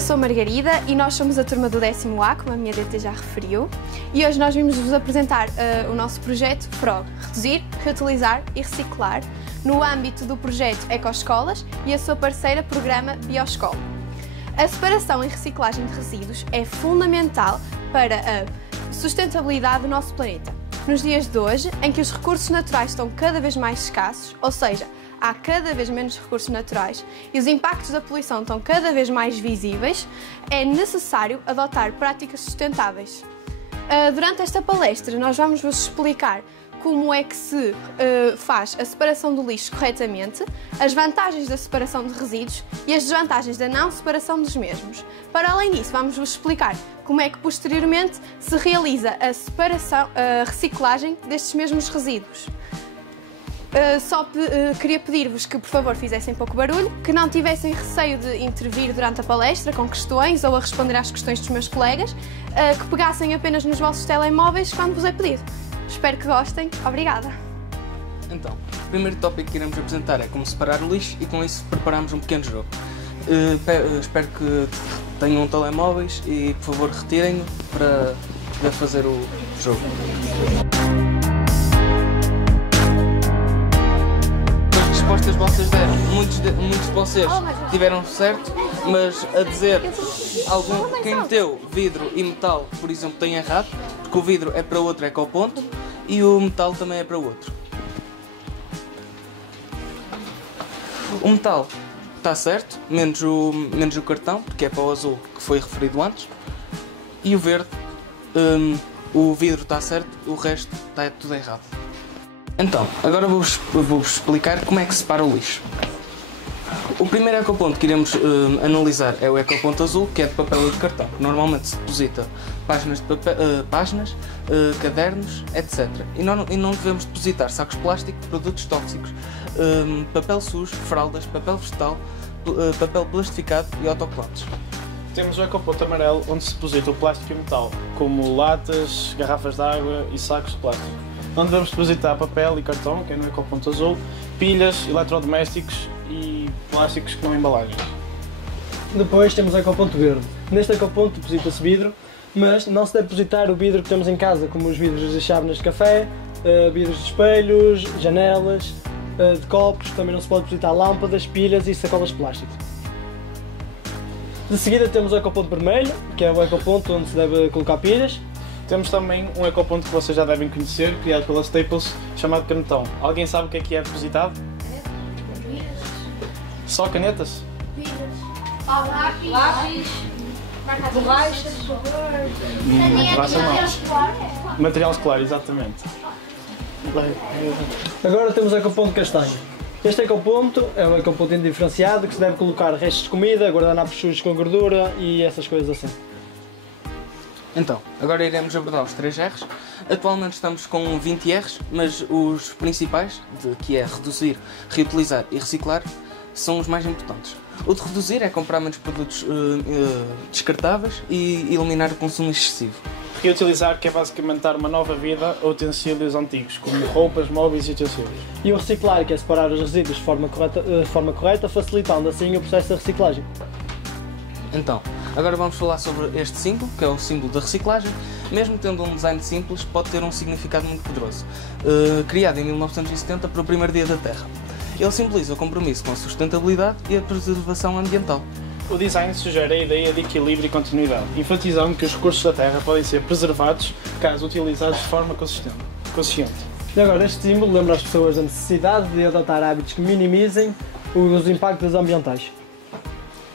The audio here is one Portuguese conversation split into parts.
Eu sou a Margarida e nós somos a turma do 10º A, como a minha DT já referiu, e hoje nós vimos-vos apresentar o nosso projeto FROG, Reduzir, Reutilizar e Reciclar, no âmbito do projeto Ecoescolas e a sua parceira Programa Bioscola. A separação e reciclagem de resíduos é fundamental para a sustentabilidade do nosso planeta. Nos dias de hoje, em que os recursos naturais estão cada vez mais escassos, ou seja, há cada vez menos recursos naturais e os impactos da poluição estão cada vez mais visíveis, é necessário adotar práticas sustentáveis. Durante esta palestra, nós vamos vos explicar como é que se faz a separação do lixo corretamente, as vantagens da separação de resíduos e as desvantagens da não separação dos mesmos. Para além disso, vamos vos explicar como é que posteriormente se realiza a reciclagem destes mesmos resíduos. Queria pedir-vos que, por favor, fizessem pouco barulho, que não tivessem receio de intervir durante a palestra com questões ou a responder às questões dos meus colegas, que pegassem apenas nos vossos telemóveis quando vos é pedido. Espero que gostem. Obrigada! Então, o primeiro tópico que iremos apresentar é como separar o lixo e com isso preparamos um pequeno jogo. Espero que tenham telemóveis e, por favor, retirem-no para poder fazer o jogo. Respostas vocês deram, muitos de vocês tiveram certo, mas a dizer quem meteu vidro e metal, por exemplo, tem errado, porque o vidro é para outro ecoponto e o metal também é para outro. O metal está certo, menos o cartão, porque é para o azul que foi referido antes, e o verde, o vidro está certo, o resto está tudo errado. Então, agora vou-vos explicar como é que se separa o lixo. O primeiro ecoponto que iremos analisar é o ecoponto azul, que é de papel e de cartão, que normalmente se deposita páginas, cadernos, etc. E não devemos depositar sacos de plástico, produtos tóxicos, papel sujo, fraldas, papel vegetal, papel plastificado e autocolantes. Temos o ecoponto amarelo, onde se deposita o plástico e metal, como latas, garrafas de água e sacos de plástico. Onde vamos depositar papel e cartão, que é no ecoponto azul, pilhas, eletrodomésticos e plásticos que não embalagens. Depois temos o ecoponto verde. Neste ecoponto deposita-se vidro, mas não se deve depositar o vidro que temos em casa, como os vidros de chávenas de café, vidros de espelhos, janelas, de copos. Também não se pode depositar lâmpadas, pilhas e sacolas de plástico. De seguida temos o ecoponto vermelho, que é o ecoponto onde se deve colocar pilhas. Temos também um ecoponto que vocês já devem conhecer, criado pela Staples, chamado canetão. Alguém sabe o que é depositado? Canetas. Só canetas? Pilhas. Lápis. Borrachas. Material escolar, exatamente. Agora temos o ecoponto castanho. Este ecoponto é um ecoponto indiferenciado que se deve colocar restos de comida, guardanapos sujos com gordura e essas coisas assim. Então, agora iremos abordar os 3 R's. Atualmente estamos com 20 R's, mas os principais, que é reduzir, reutilizar e reciclar, são os mais importantes. O de reduzir é comprar menos produtos descartáveis e eliminar o consumo excessivo. Reutilizar, que é basicamente dar uma nova vida a utensílios antigos, como roupas, móveis e utensílios. E o reciclar, que é separar os resíduos de forma correta, facilitando assim o processo da reciclagem. Então, agora vamos falar sobre este símbolo, que é o símbolo da reciclagem. Mesmo tendo um design simples, pode ter um significado muito poderoso. Criado em 1970 para o primeiro dia da Terra. Ele simboliza o compromisso com a sustentabilidade e a preservação ambiental. O design sugere a ideia de equilíbrio e continuidade, enfatizando que os recursos da Terra podem ser preservados caso utilizados de forma consciente. E agora, este símbolo lembra as pessoas da necessidade de adotar hábitos que minimizem os impactos ambientais.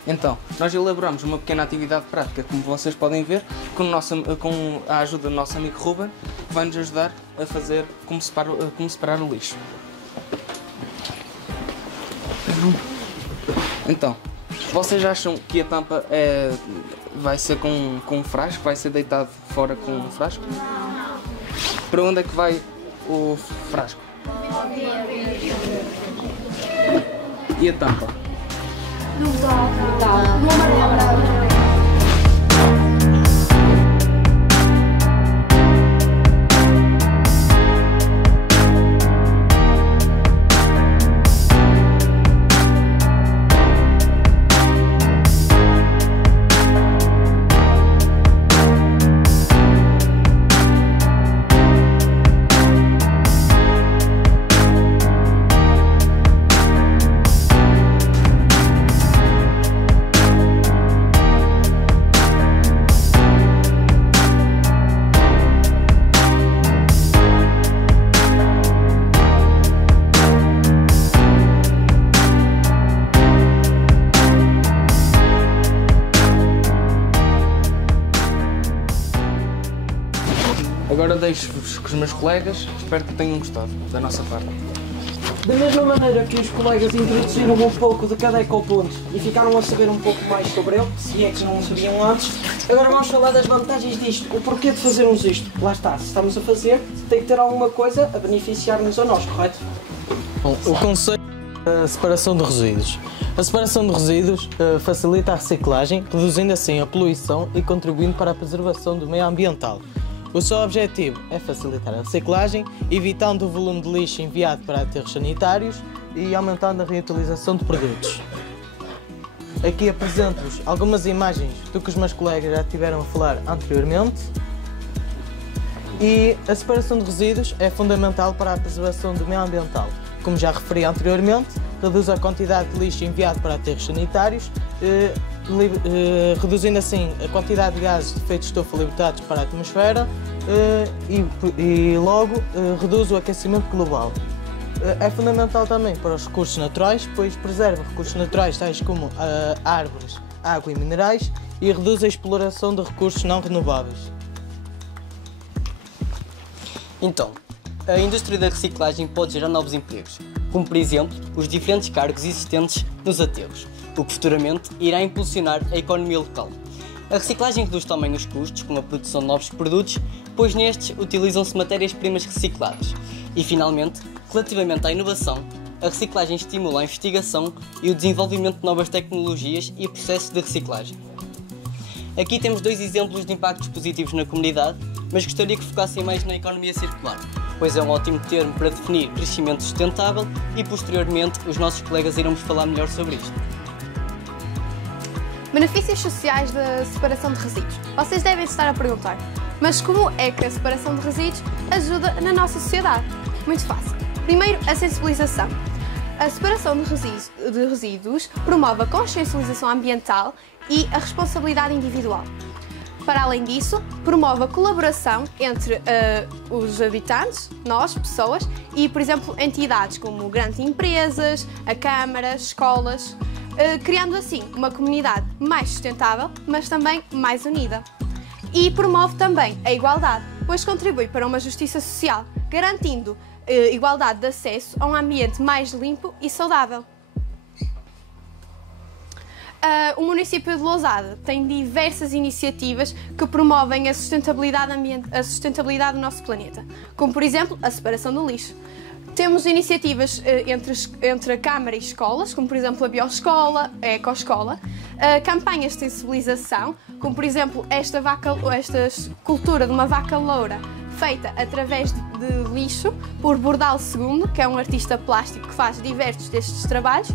Então, nós elaboramos uma pequena atividade prática, como vocês podem ver, com a ajuda do nosso amigo Ruben, que vai nos ajudar a fazer como separar o lixo. Então, vocês acham que a tampa vai ser com um frasco? Vai ser deitado fora com um frasco? Para onde é que vai o frasco? E a tampa? No amarelo. agora deixo-vos com os meus colegas, espero que tenham gostado da nossa parte. Da mesma maneira que os colegas introduziram um pouco de cada ecoponto e ficaram a saber um pouco mais sobre ele, se é que não sabiam antes, agora vamos falar das vantagens disto, o porquê de fazermos isto. Lá está, se estamos a fazer, tem que ter alguma coisa a beneficiar-nos a nós, correto? Bom, o conceito da separação de resíduos. A separação de resíduos facilita a reciclagem, reduzindo assim a poluição e contribuindo para a preservação do meio ambiental. O seu objetivo é facilitar a reciclagem, evitando o volume de lixo enviado para aterros sanitários e aumentando a reutilização de produtos. Aqui apresento-vos algumas imagens do que os meus colegas já tiveram a falar anteriormente. E a separação de resíduos é fundamental para a preservação do meio ambiental. Como já referi anteriormente, reduz a quantidade de lixo enviado para aterros sanitários, reduzindo assim a quantidade de gases de efeito de estufa libertados para a atmosfera e logo reduz o aquecimento global. É fundamental também para os recursos naturais, pois preserva recursos naturais tais como árvores, água e minerais e reduz a exploração de recursos não renováveis. Então, a indústria da reciclagem pode gerar novos empregos, como por exemplo os diferentes cargos existentes nos aterros, o que futuramente irá impulsionar a economia local. A reciclagem reduz também os custos com a produção de novos produtos, pois nestes utilizam-se matérias-primas recicladas. E finalmente, relativamente à inovação, a reciclagem estimula a investigação e o desenvolvimento de novas tecnologias e processos de reciclagem. Aqui temos dois exemplos de impactos positivos na comunidade, mas gostaria que focassem mais na economia circular, pois é um ótimo termo para definir crescimento sustentável e posteriormente os nossos colegas irão falar melhor sobre isto. Benefícios sociais da separação de resíduos. Vocês devem estar a perguntar, mas como é que a separação de resíduos ajuda na nossa sociedade? Muito fácil. Primeiro, a sensibilização. A separação de resíduos promove a consciencialização ambiental e a responsabilidade individual. Para além disso, promove a colaboração entre os habitantes, nós, pessoas, e, por exemplo, entidades como grandes empresas, a Câmara, escolas, criando assim uma comunidade mais sustentável, mas também mais unida. E promove também a igualdade, pois contribui para uma justiça social, garantindo igualdade de acesso a um ambiente mais limpo e saudável. O município de Lousada tem diversas iniciativas que promovem a sustentabilidade do nosso planeta, como por exemplo a separação do lixo. Temos iniciativas entre a Câmara e escolas, como por exemplo a Bioscola, a Ecoescola, campanhas de sensibilização, como por exemplo esta escultura de uma vaca loura feita através de lixo por Bordal II, que é um artista plástico que faz diversos destes trabalhos.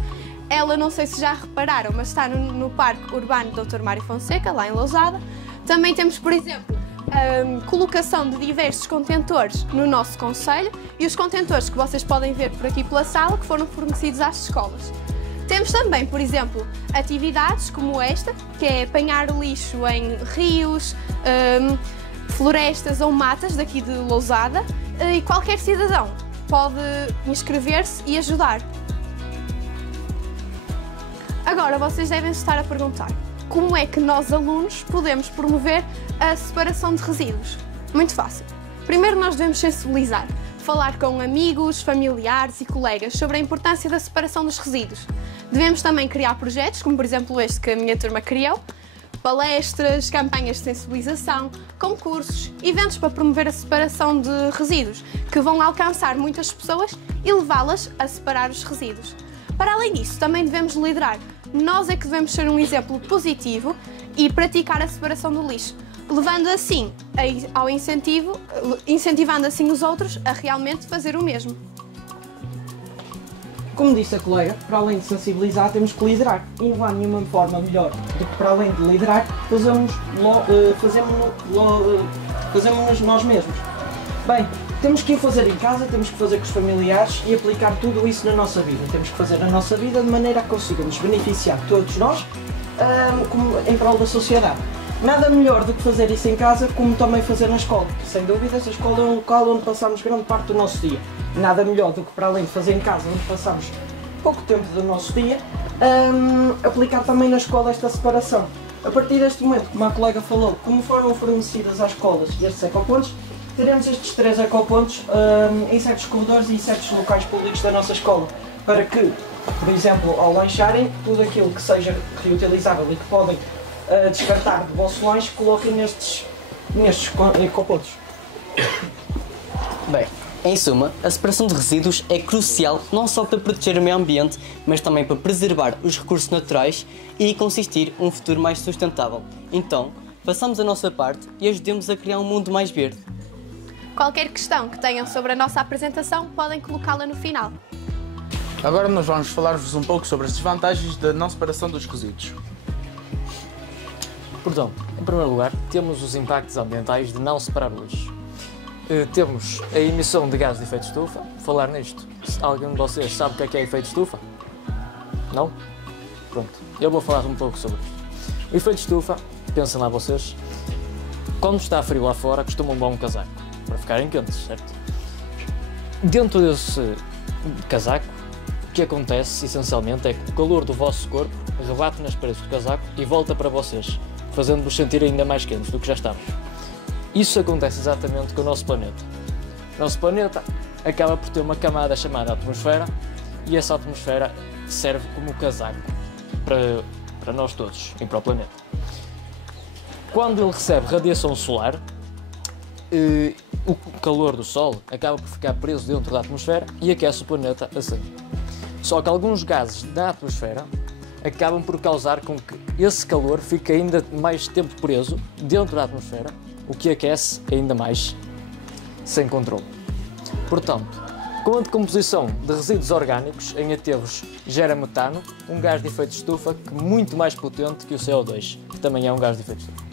Ela, não sei se já repararam, mas está no Parque Urbano Dr. Mário Fonseca, lá em Lousada. Também temos, por exemplo, a colocação de diversos contentores no nosso concelho e os contentores que vocês podem ver por aqui pela sala, que foram fornecidos às escolas. Temos também, por exemplo, atividades como esta, que é apanhar lixo em rios, florestas ou matas daqui de Lousada, e qualquer cidadão pode inscrever-se e ajudar. Agora, vocês devem estar a perguntar, como é que nós, alunos, podemos promover a separação de resíduos? Muito fácil. Primeiro, nós devemos sensibilizar, falar com amigos, familiares e colegas sobre a importância da separação dos resíduos. Devemos também criar projetos, como por exemplo este que a minha turma criou, palestras, campanhas de sensibilização, concursos, eventos para promover a separação de resíduos, que vão alcançar muitas pessoas e levá-las a separar os resíduos. Para além disso, também devemos liderar. Nós é que devemos ser um exemplo positivo e praticar a separação do lixo, levando assim ao incentivando assim os outros a realmente fazer o mesmo. Como disse a colega, para além de sensibilizar, temos que liderar. E não há nenhuma forma melhor do que, para além de liderar, fazemos nós mesmos. Bem, temos que o fazer em casa, temos que fazer com os familiares e aplicar tudo isso na nossa vida. Temos que fazer a nossa vida de maneira a que consigamos beneficiar todos nós em prol da sociedade. Nada melhor do que fazer isso em casa, como também fazer na escola. Sem dúvidas, a escola é um local onde passamos grande parte do nosso dia. Nada melhor do que, para além de fazer em casa, onde passamos pouco tempo do nosso dia, aplicar também na escola esta separação. A partir deste momento, como a colega falou, como foram fornecidas às escolas estes ecopontos, teremos estes 3 ecopontos em certos corredores e em certos locais públicos da nossa escola, para que, por exemplo, ao lancharem, tudo aquilo que seja reutilizável e que podem descartar do vosso lanche, coloquem nestes ecopontos. Bem, em suma, a separação de resíduos é crucial não só para proteger o meio ambiente, mas também para preservar os recursos naturais e consistir um futuro mais sustentável. Então, façamos a nossa parte e ajudemos a criar um mundo mais verde. Qualquer questão que tenham sobre a nossa apresentação, podem colocá-la no final. Agora nós vamos falar-vos um pouco sobre as desvantagens da não separação dos resíduos. Portanto, em primeiro lugar, temos os impactos ambientais de não separar o lixo. Temos a emissão de gases de efeito de estufa. Falar nisto, alguém de vocês sabe o que é efeito de estufa? Não? Pronto, eu vou falar um pouco sobre isto. O efeito de estufa, pensem lá vocês, quando está frio lá fora, costumam levar um casaco, para ficarem quentes, certo? Dentro desse casaco, o que acontece, essencialmente, é que o calor do vosso corpo rebate nas paredes do casaco e volta para vocês, fazendo-vos sentir ainda mais quentes do que já estavam. Isso acontece exatamente com o nosso planeta. O nosso planeta acaba por ter uma camada chamada atmosfera e essa atmosfera serve como casaco para nós todos e para o planeta. Quando ele recebe radiação solar, o calor do Sol acaba por ficar preso dentro da atmosfera e aquece o planeta assim. Só que alguns gases da atmosfera acabam por causar com que esse calor fique ainda mais tempo preso dentro da atmosfera, o que aquece ainda mais sem controle. Portanto, com a decomposição de resíduos orgânicos em aterros gera metano, um gás de efeito de estufa muito mais potente que o CO2, que também é um gás de efeito de estufa.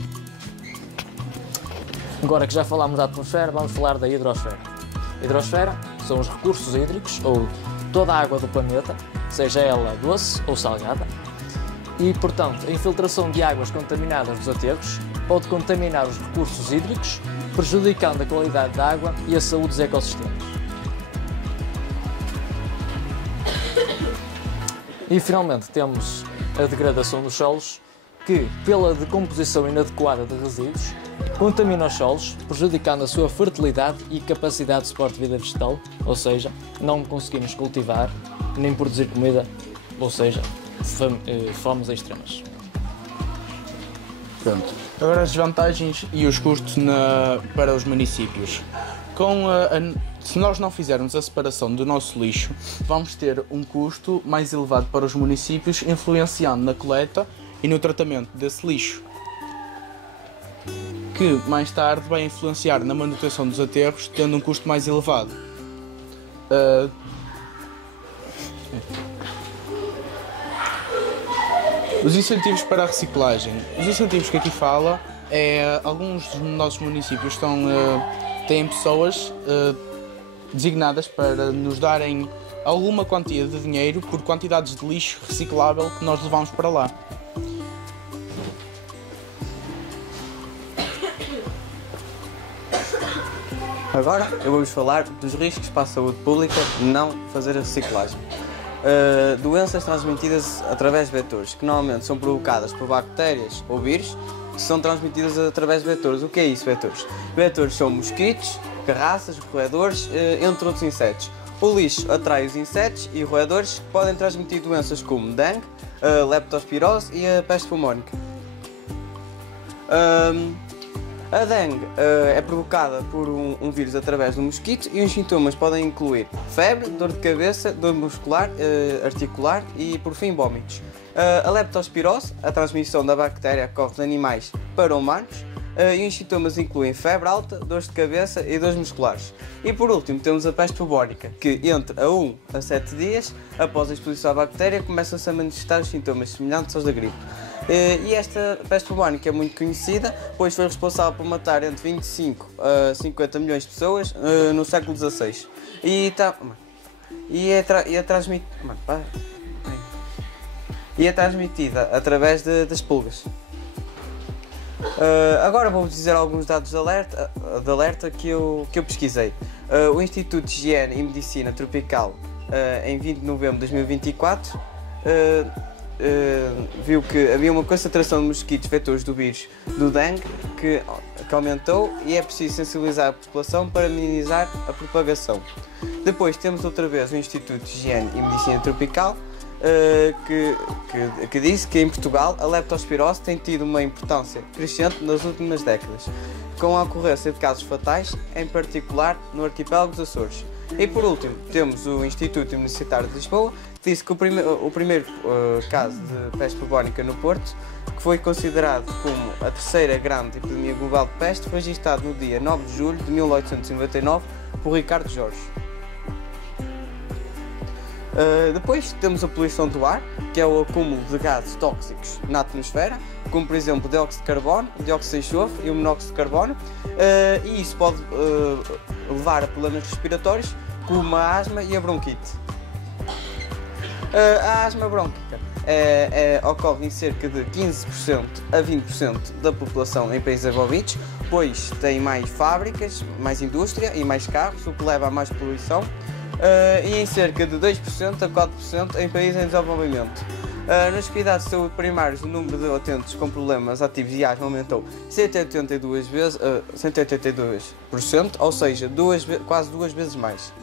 Agora que já falámos da atmosfera, vamos falar da hidrosfera. A hidrosfera são os recursos hídricos, ou toda a água do planeta, seja ela doce ou salgada, e, portanto, a infiltração de águas contaminadas dos aterros pode contaminar os recursos hídricos, prejudicando a qualidade da água e a saúde dos ecossistemas. E, finalmente, temos a degradação dos solos, que, pela decomposição inadequada de resíduos, contamina os solos, prejudicando a sua fertilidade e capacidade de suporte de vida vegetal, ou seja, não conseguimos cultivar nem produzir comida, ou seja, fomes extremas. Pronto. Agora as desvantagens e os custos para os municípios. Se nós não fizermos a separação do nosso lixo, vamos ter um custo mais elevado para os municípios, influenciando na coleta e no tratamento desse lixo, que mais tarde vai influenciar na manutenção dos aterros, tendo um custo mais elevado. Os incentivos para a reciclagem. Os incentivos que aqui fala alguns dos nossos municípios têm pessoas designadas para nos darem alguma quantia de dinheiro por quantidades de lixo reciclável que nós levamos para lá. Agora eu vou-vos falar dos riscos para a saúde pública de não fazer a reciclagem. Doenças transmitidas através de vetores, que normalmente são provocadas por bactérias ou vírus, que são transmitidas através de vetores. O que é isso, vetores? Vetores são mosquitos, carraças, roedores, entre outros insetos. O lixo atrai os insetos e roedores que podem transmitir doenças como dengue, leptospirose e a peste pulmónica. A dengue é provocada por um vírus através do mosquito e os sintomas podem incluir febre, dor de cabeça, dor muscular, articular e, por fim, vômitos. A leptospirose, a transmissão da bactéria ocorre de animais para humanos e os sintomas incluem febre alta, dores de cabeça e dores musculares. E por último temos a peste bubónica, que entre a 1 a 7 dias após a exposição à bactéria começam-se a manifestar os sintomas semelhantes aos da gripe. E esta peste bubónica é muito conhecida, pois foi responsável por matar entre 25 a 50 milhões de pessoas no século XVI. E é transmitida através das pulgas. Agora vou-vos dizer alguns dados de alerta que eu pesquisei. O Instituto de Higiene e Medicina Tropical, em 20 de novembro de 2024, viu que havia uma concentração de mosquitos vetores do vírus do dengue que aumentou e é preciso sensibilizar a população para minimizar a propagação. Depois temos outra vez o Instituto de Higiene e Medicina Tropical, que disse que em Portugal a leptospirose tem tido uma importância crescente nas últimas décadas, com a ocorrência de casos fatais, em particular no arquipélago dos Açores. E por último, temos o Instituto Universitário de Lisboa, que disse que o primeiro caso de peste bubónica no Porto, que foi considerado como a terceira grande epidemia global de peste, foi registrado no dia 9 de julho de 1899 por Ricardo Jorge. Depois temos a poluição do ar, que é o acúmulo de gases tóxicos na atmosfera, como por exemplo o dióxido de carbono, o dióxido de enxofre e o monóxido de carbono, e isso pode levar a problemas respiratórios como a asma e a bronquite. A asma brônquica ocorre em cerca de 15% a 20% da população em países desenvolvidos, pois tem mais fábricas, mais indústria e mais carros, o que leva a mais poluição. E em cerca de 2% a 4% em países em desenvolvimento. Nos cuidados de saúde primários, o número de utentes com problemas ativos de asma aumentou 182%, ou seja, quase duas vezes mais.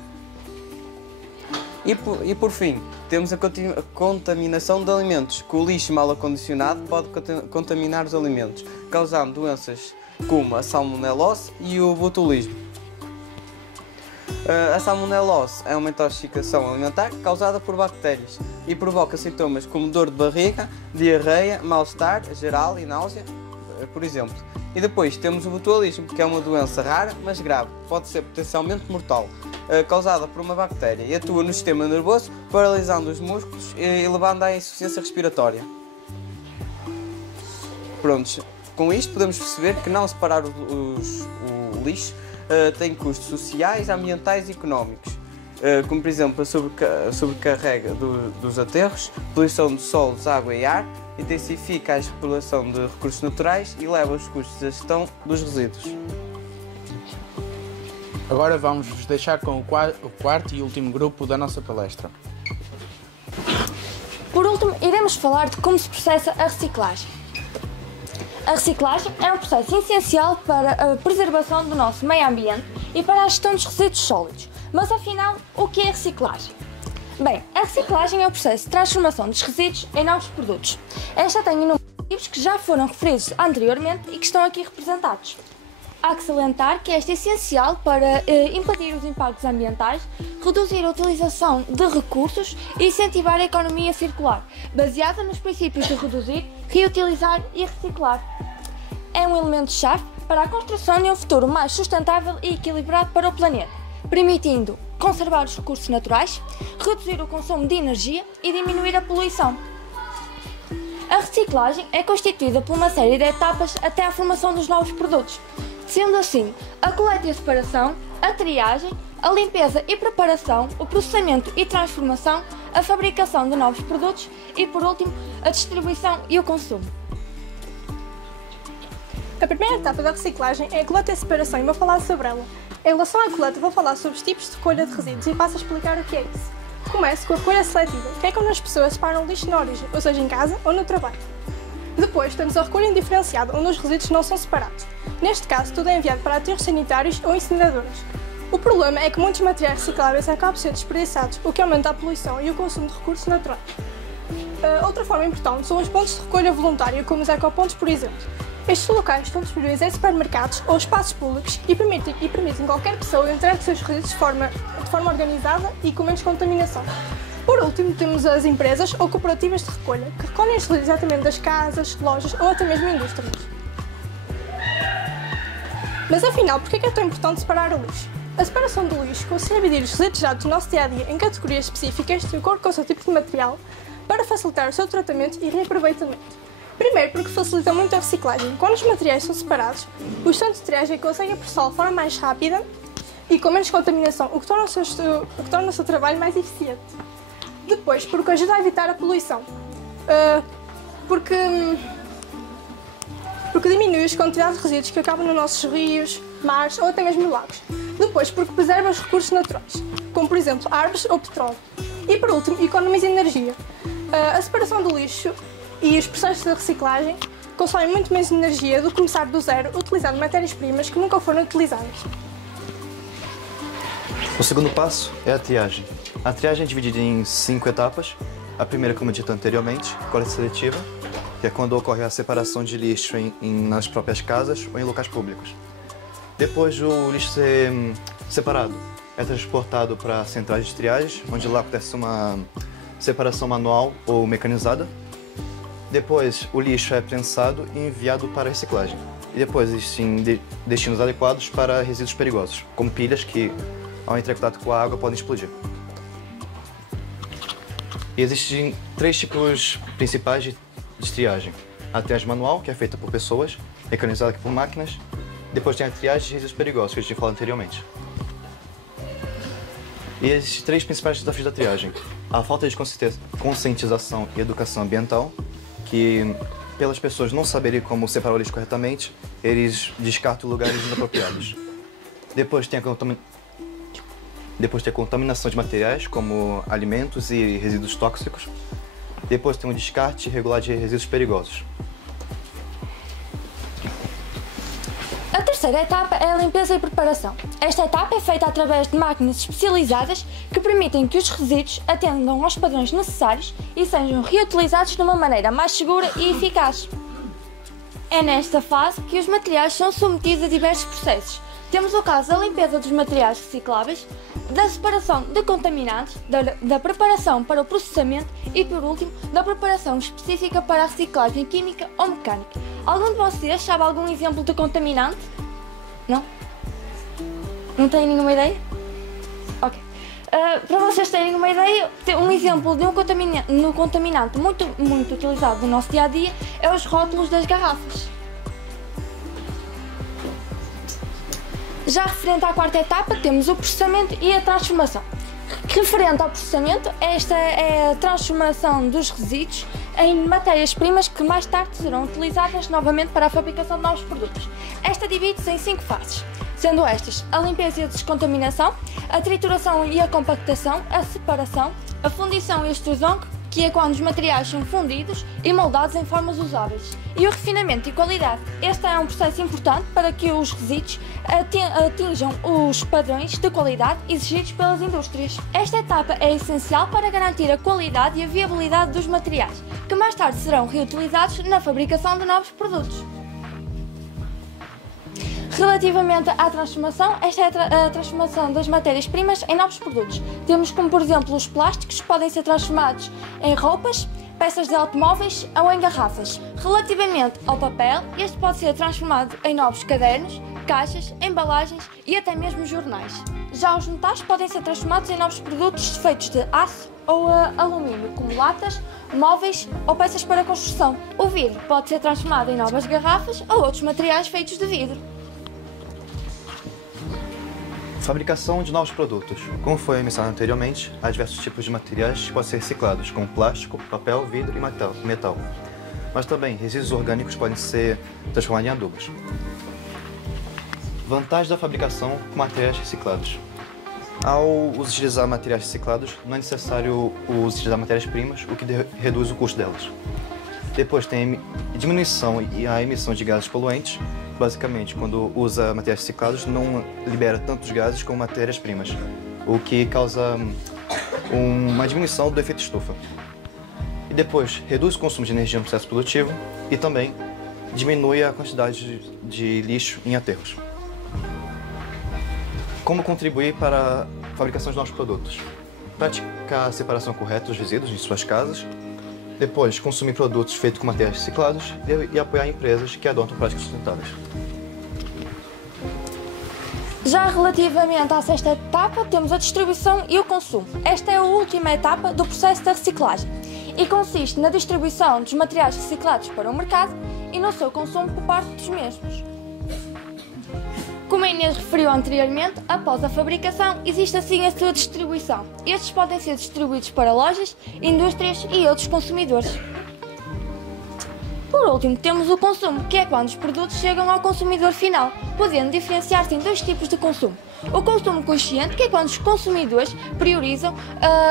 E por fim, temos a contaminação de alimentos, que o lixo mal acondicionado pode contaminar os alimentos, causando doenças como a salmonelose e o botulismo. A salmonelose é uma intoxicação alimentar causada por bactérias e provoca sintomas como dor de barriga, diarreia, mal-estar geral e náusea, por exemplo. E depois temos o botulismo, que é uma doença rara, mas grave, pode ser potencialmente mortal, causada por uma bactéria e atua no sistema nervoso, paralisando os músculos e levando à insuficiência respiratória. Prontos, com isto podemos perceber que não separar o lixo tem custos sociais, ambientais e económicos, como por exemplo a sobrecarrega dos aterros, poluição de solos, água e ar, intensifica a exploração de recursos naturais e leva os custos da gestão dos resíduos. Agora vamos-vos deixar com o quarto e último grupo da nossa palestra. Por último, iremos falar de como se processa a reciclagem. A reciclagem é um processo essencial para a preservação do nosso meio ambiente e para a gestão dos resíduos sólidos. Mas afinal, o que é reciclagem? Bem, a reciclagem é o processo de transformação dos resíduos em novos produtos. Esta tem inúmeros motivos que já foram referidos anteriormente e que estão aqui representados. Há que salientar que esta é essencial para impedir os impactos ambientais, reduzir a utilização de recursos e incentivar a economia circular, baseada nos princípios de reduzir, reutilizar e reciclar. É um elemento-chave para a construção de um futuro mais sustentável e equilibrado para o planeta, permitindo conservar os recursos naturais, reduzir o consumo de energia e diminuir a poluição. A reciclagem é constituída por uma série de etapas até à formação dos novos produtos, sendo assim a coleta e a separação, a triagem, a limpeza e preparação, o processamento e transformação, a fabricação de novos produtos e, por último, a distribuição e o consumo. A primeira etapa da reciclagem é a coleta e a separação e vou falar sobre ela. Em relação à coleta, vou falar sobre os tipos de recolha de resíduos e passo a explicar o que é isso. Começo com a recolha seletiva, que é quando as pessoas separam o lixo na origem, ou seja, em casa ou no trabalho. Depois temos a recolha indiferenciada, onde os resíduos não são separados. Neste caso, tudo é enviado para aterros sanitários ou incineradoras. O problema é que muitos materiais recicláveis acabam sendo desperdiçados, o que aumenta a poluição e o consumo de recursos naturais. Outra forma importante são os pontos de recolha voluntária, como os ecopontos, por exemplo. Estes locais estão disponíveis em supermercados ou espaços públicos e permitem qualquer pessoa entregar os seus resíduos de forma organizada e com menos contaminação. Por último, temos as empresas ou cooperativas de recolha, que recolhem os resíduos exatamente das casas, lojas ou até mesmo indústrias. Mas afinal, por que é tão importante separar o lixo? A separação do lixo consiste em dividir os resíduos gerados no nosso dia-a-dia em categorias específicas, de acordo com o seu tipo de material, para facilitar o seu tratamento e reaproveitamento. Primeiro, porque facilita muito a reciclagem. Quando os materiais são separados, os centros de triagem conseguem processá-lo de forma mais rápida e com menos contaminação, o que torna o seu trabalho mais eficiente. Depois, porque ajuda a evitar a poluição. Porque diminui as quantidades de resíduos que acabam nos nossos rios, mares ou até mesmo lagos. Depois, porque preserva os recursos naturais, como por exemplo árvores ou petróleo. E por último, economiza energia. A separação do lixo e os processos de reciclagem consomem muito menos energia do que começar do zero utilizando matérias-primas que nunca foram utilizadas. O segundo passo é a triagem. A triagem é dividida em 5 etapas. A primeira, como dito anteriormente, coleta seletiva, que é quando ocorre a separação de lixo nas próprias casas ou em locais públicos. Depois do lixo ser separado, é transportado para centrais de triagem, onde lá acontece uma separação manual ou mecanizada. Depois, o lixo é prensado e enviado para reciclagem. E depois existem destinos adequados para resíduos perigosos, como pilhas que, ao entrar em contato com a água, podem explodir. E existem 3 tipos principais de triagem. A triagem manual, que é feita por pessoas, mecanizada por máquinas. Depois tem a triagem de resíduos perigosos, que a gente falou anteriormente. E existem 3 principais desafios da triagem. A falta de conscientização e educação ambiental, que pelas pessoas não saberem como separar o lixo corretamente, eles descartam lugares inapropriados. Depois tem a contaminação de materiais, como alimentos e resíduos tóxicos. Depois tem o descarte irregular de resíduos perigosos. A terceira etapa é a limpeza e preparação. Esta etapa é feita através de máquinas especializadas que permitem que os resíduos atendam aos padrões necessários e sejam reutilizados de uma maneira mais segura e eficaz. É nesta fase que os materiais são submetidos a diversos processos. Temos o caso da limpeza dos materiais recicláveis, da separação de contaminantes, da preparação para o processamento e, por último, da preparação específica para a reciclagem química ou mecânica. Algum de vocês sabe algum exemplo de contaminante? Não? Não tem nenhuma ideia? Ok. Para vocês terem uma ideia, um exemplo de um contaminante muito utilizado no nosso dia-a-dia é os rótulos das garrafas. Já referente à quarta etapa, temos o processamento e a transformação. Referente ao processamento, esta é a transformação dos resíduos em matérias-primas que mais tarde serão utilizadas novamente para a fabricação de novos produtos. Esta divide-se em 5 fases, sendo estas a limpeza e a descontaminação, a trituração e a compactação, a separação, a fundição e a extrusão, que é quando os materiais são fundidos e moldados em formas usáveis, e o refinamento e qualidade. Este é um processo importante para que os resíduos atinjam os padrões de qualidade exigidos pelas indústrias. Esta etapa é essencial para garantir a qualidade e a viabilidade dos materiais, que mais tarde serão reutilizados na fabricação de novos produtos. Relativamente à transformação, esta é a transformação das matérias-primas em novos produtos. Temos como, por exemplo, os plásticos que podem ser transformados em roupas, peças de automóveis ou em garrafas. Relativamente ao papel, este pode ser transformado em novos cadernos, caixas, embalagens e até mesmo jornais. Já os metais podem ser transformados em novos produtos feitos de aço ou alumínio, como latas, móveis ou peças para construção. O vidro pode ser transformado em novas garrafas ou outros materiais feitos de vidro. Fabricação de novos produtos. Como foi mencionado anteriormente, há diversos tipos de materiais que podem ser reciclados, como plástico, papel, vidro e metal. Mas também resíduos orgânicos podem ser transformados em adubos. Vantagens da fabricação com materiais reciclados. Ao utilizar materiais reciclados, não é necessário utilizar matérias-primas, o que reduz o custo delas. Depois tem a diminuição e a emissão de gases poluentes. Basicamente, quando usa materiais reciclados, não libera tantos gases como matérias-primas, o que causa uma diminuição do efeito estufa. E depois, reduz o consumo de energia no processo produtivo e também diminui a quantidade de lixo em aterros. Como contribuir para a fabricação de novos produtos? Praticar a separação correta dos resíduos em suas casas. Depois, consumir produtos feitos com materiais reciclados e apoiar empresas que adotam práticas sustentáveis. Já relativamente à sexta etapa, temos a distribuição e o consumo. Esta é a última etapa do processo da reciclagem e consiste na distribuição dos materiais reciclados para o mercado e no seu consumo por parte dos mesmos. Como a Inês referiu anteriormente, após a fabricação existe assim a sua distribuição. Estes podem ser distribuídos para lojas, indústrias e outros consumidores. Por último, temos o consumo, que é quando os produtos chegam ao consumidor final, podendo diferenciar-se em dois tipos de consumo. O consumo consciente, que é quando os consumidores priorizam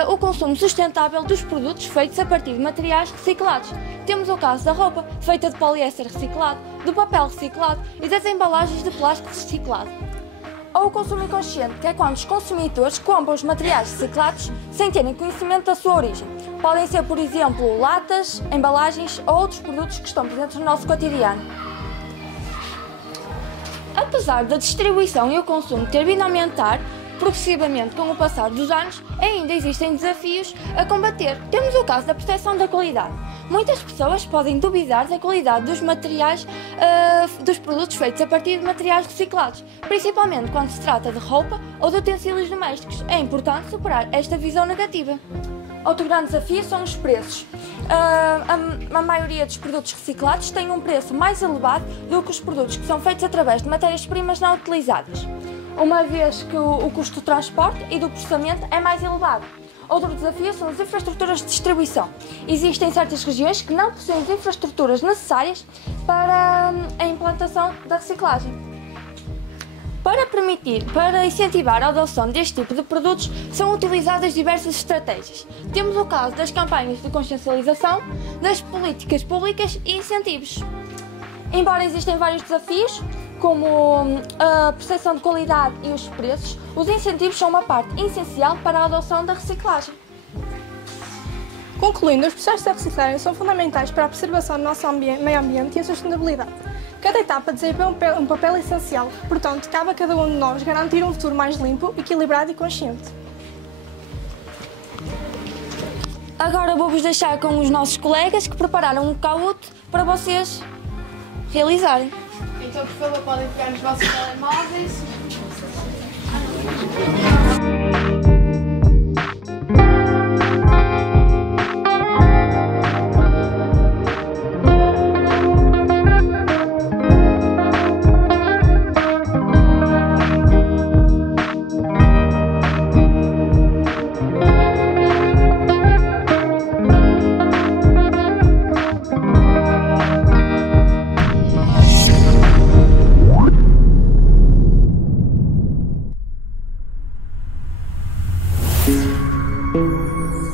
o consumo sustentável dos produtos feitos a partir de materiais reciclados. Temos o caso da roupa, feita de poliéster reciclado, do papel reciclado e das embalagens de plástico reciclado. Ou o consumo inconsciente, que é quando os consumidores compram os materiais reciclados sem terem conhecimento da sua origem. Podem ser, por exemplo, latas, embalagens ou outros produtos que estão presentes no nosso cotidiano. Apesar da distribuição e o consumo ter vindo a aumentar progressivamente com o passar dos anos, ainda existem desafios a combater. Temos o caso da percepção da qualidade. Muitas pessoas podem duvidar da qualidade dos materiais, dos produtos feitos a partir de materiais reciclados, principalmente quando se trata de roupa ou de utensílios domésticos. É importante superar esta visão negativa. Outro grande desafio são os preços. A maioria dos produtos reciclados tem um preço mais elevado do que os produtos que são feitos através de matérias-primas não utilizadas, uma vez que o custo do transporte e do processamento é mais elevado. Outro desafio são as infraestruturas de distribuição. Existem certas regiões que não possuem as infraestruturas necessárias para a implantação da reciclagem. Para incentivar a adoção deste tipo de produtos, são utilizadas diversas estratégias. Temos o caso das campanhas de consciencialização, das políticas públicas e incentivos. Embora existem vários desafios, como a percepção de qualidade e os preços, os incentivos são uma parte essencial para a adoção da reciclagem. Concluindo, os processos da reciclagem são fundamentais para a preservação do nosso meio ambiente e a sustentabilidade. Cada etapa desempenha um papel essencial, portanto, cabe a cada um de nós garantir um futuro mais limpo, equilibrado e consciente. Agora vou-vos deixar com os nossos colegas que prepararam um caúto para vocês realizarem. Então, por favor, podem pegar nos vossos telemóveis. Música